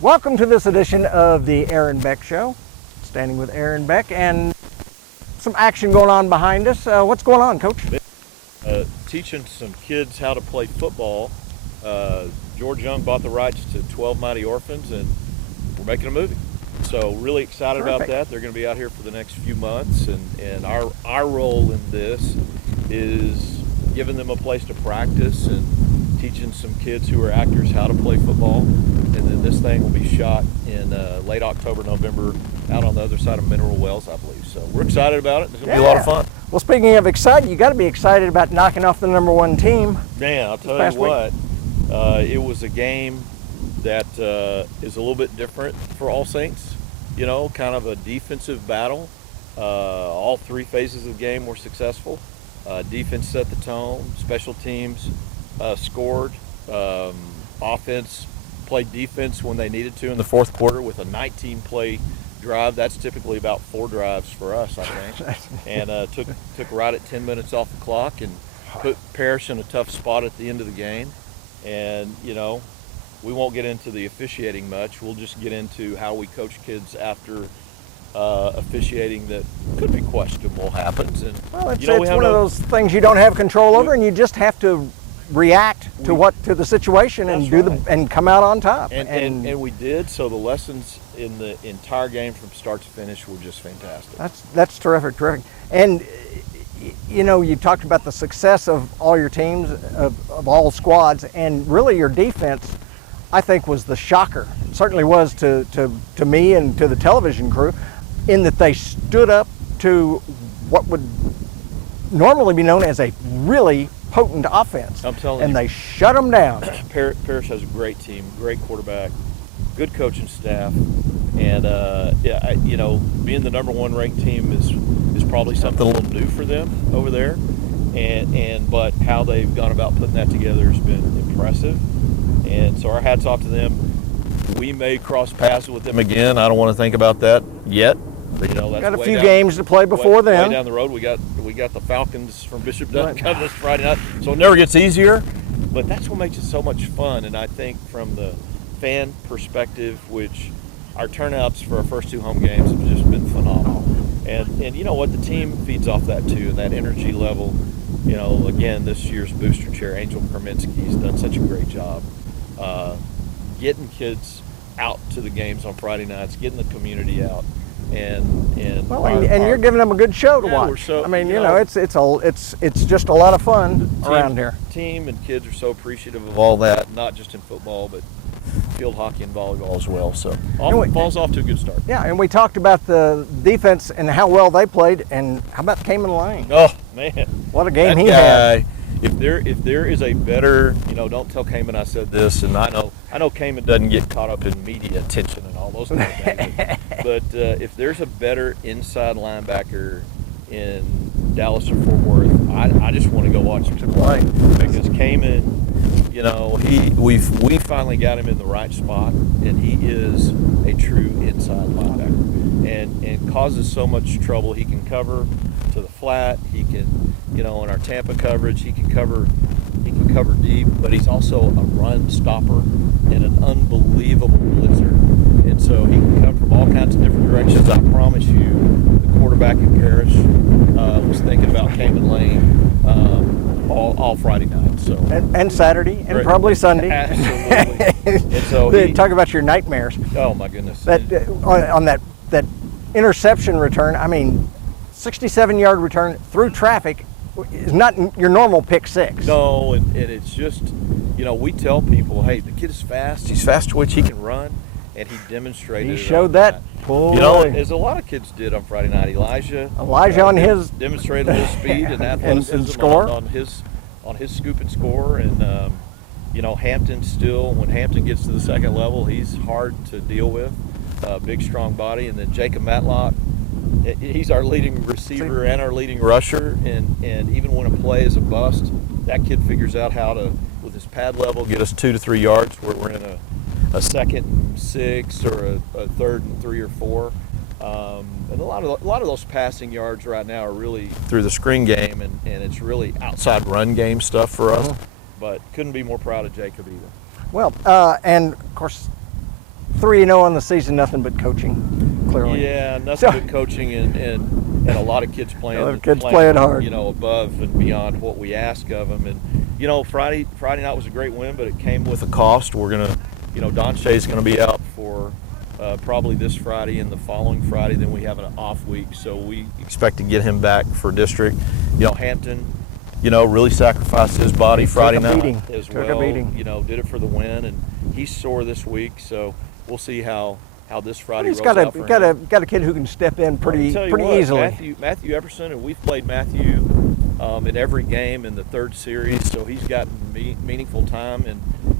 Welcome to this edition of the Aaron Beck Show. Standing with Aaron Beck and some action going on behind us. What's going on, Coach? Teaching some kids how to play football. George Young bought the rights to 12 Mighty Orphans, and we're making a movie. So really excited about that. They're going to be out here for the next few months, and our role in this is giving them a place to practice and teaching some kids who are actors how to play football. And then this thing will be shot in late October, November, out on the other side of Mineral Wells, I believe. So we're excited about it. It's going to be a lot of fun. Well, speaking of excited, you got to be excited about knocking off the #1 team. Man, I'll tell you what, it was a game that is a little bit different for All Saints. You know, kind of a defensive battle. All three phases of the game were successful. Defense set the tone. Special teams scored. Offense played defense when they needed to in the fourth quarter with a 19-play drive. That's typically about 4 drives for us, I think. And took right at 10 minutes off the clock and put Parrish in a tough spot at the end of the game. And, you know, we won't get into the officiating much. We'll just get into how we coach kids after officiating that could be questionable happens. And well, it's one of those things you don't have control over, and you just have to react to the situation and and come out on top. And we did. So the lessons in the entire game from start to finish were just fantastic. That's terrific. And you know, you talked about the success of all your teams, of all squads, and really your defense, I think, was the shocker. It certainly was to me and to the television crew, in that they stood up to what would normally be known as a really potent offense. I'm telling you. And they shut them down. Parrish has a great team, great quarterback, good coaching staff, and you know, being the #1 ranked team is probably something a little new for them over there, but how they've gone about putting that together has been impressive, and so our hats off to them. We may cross paths with them again. I don't want to think about that yet. But, you know, that's got a few games to play before then. Way down the road, we got the Falcons from Bishop Dunn coming this Friday night, so it never gets easier. But that's what makes it so much fun. And I think from the fan perspective, which our turnouts for our first 2 home games have just been phenomenal. And you know what, the team feeds off that too, and that energy level. You know, again, this year's booster chair, Angel Kerminsky's done such a great job getting kids out to the games on Friday nights, getting the community out. And you're giving them a good show to watch. I mean, you know, it's just a lot of fun around here. Team and kids are so appreciative of all that, not just in football, but field hockey and volleyball as well. So falls off to a good start. Yeah, and we talked about the defense and how well they played, and how about Cayman Lane? Oh man, what a game he had! If there is a better, you know, don't tell Cayman I said this, and I know Cayman doesn't get caught up in media attention and all those kind of things, but if there's a better inside linebacker in Dallas or Fort Worth, I just want to go watch him play, because Cayman, you know, we finally got him in the right spot, and he is a true inside linebacker, and causes so much trouble. He can cover to the flat. He can, you know, in our Tampa coverage, he can cover deep, but he's also a run stopper and an unbelievable blitzer. And so he can come from all kinds of different directions. I promise you, the quarterback in Parrish was thinking about Cayman Lane all Friday night. So and Saturday and probably Sunday. Absolutely. And so talk about your nightmares. Oh my goodness. That on that interception return. I mean, 67-yard return through traffic is not your normal pick 6. No, and it's just, you know, we tell people, hey, the kid is fast. He's fast twitch. He can run, and he demonstrated. He showed that. You know, as a lot of kids did on Friday night. Elijah on his demonstrated a little speed and athleticism and score on his scoop and score, and you know, Hampton still, when Hampton gets to the second level, he's hard to deal with. Big, strong body, and then Jacob Matlock. He's our leading receiver and our leading rusher, and even when a play is a bust, that kid figures out how to, with his pad level, get us 2 to 3 yards where we're in a 2nd and 6 or a 3rd and 3 or 4. And a lot of those passing yards right now are really through the screen game, and it's really outside run game stuff for us. But couldn't be more proud of Jacob either. Well, and of course, 3-0 on the season, nothing but coaching, clearly. Yeah, nothing but coaching and a lot of kids playing. A lot of kids playing hard. You know, above and beyond what we ask of them. And you know, Friday night was a great win, but it came with a cost. We're gonna, you know, Don Shea's gonna be out for probably this Friday and the following Friday. Then we have an off week, so we expect to get him back for district. You know, Hampton, you know, really sacrificed his body Friday night as well. You know, did it for the win, and he's sore this week, so we'll see how this Friday rolls out for him. Got a kid who can step in pretty easily. Matthew Epperson, and we've played Matthew in every game in the third series, so he's gotten meaningful time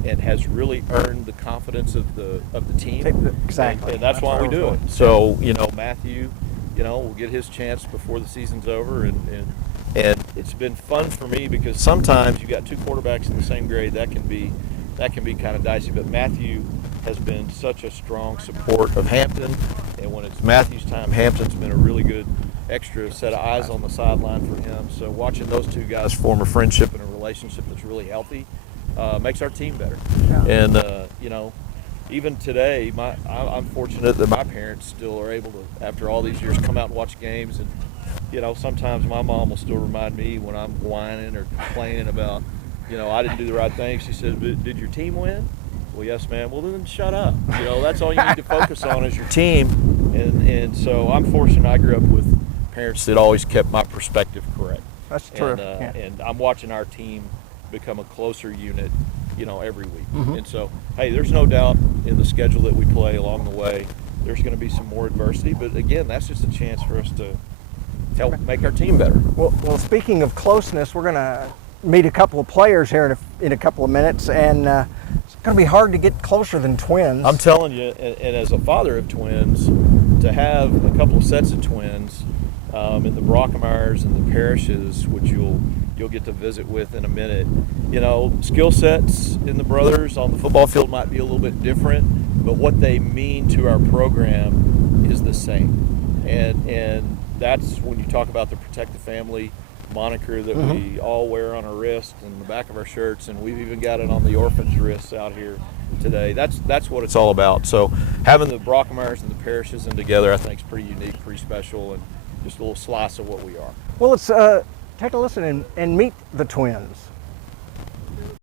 and has really earned the confidence of the team. Exactly. And that's why we do it. So, you know, Matthew, you know, will get his chance before the season's over, and it's been fun for me because sometimes you got two quarterbacks in the same grade, that can be kind of dicey, but Matthew has been such a strong support of Hampton, and when it's Matthew's time, Hampton's been a really good extra set of eyes on the sideline for him. So watching those two guys form a friendship and a relationship that's really healthy makes our team better. Yeah. And you know, even today, I'm fortunate that my parents still are able to, after all these years, come out and watch games. And you know, sometimes my mom will still remind me when I'm whining or complaining about, you know, I didn't do the right thing. She said, "Did your team win?" Well, yes, ma'am. Well, then shut up. You know, that's all you need to focus on is your team. And so I'm fortunate I grew up with parents that always kept my perspective correct. That's true. And I'm watching our team become a closer unit, you know, every week. Mm-hmm. And so, hey, there's no doubt in the schedule that we play along the way, there's going to be some more adversity. But again, that's just a chance for us to help make our team better. Well, speaking of closeness, we're going to meet a couple of players here in a couple of minutes, and it's going to be hard to get closer than twins. I'm telling you, and as a father of twins, to have a couple of sets of twins in the Brockmeyers and the Parishes, which you'll get to visit with in a minute. You know, skill sets in the brothers on the football field might be a little bit different, but what they mean to our program is the same. And that's when you talk about the Protect the Family moniker that we all wear on our wrist and the back of our shirts, and we've even got it on the orphans' wrists out here today. That's what it's all about. So having the Brockmeyers and the Parishes in together, I think, is pretty unique, pretty special, and just a little slice of what we are. Well, let's take a listen and meet the twins.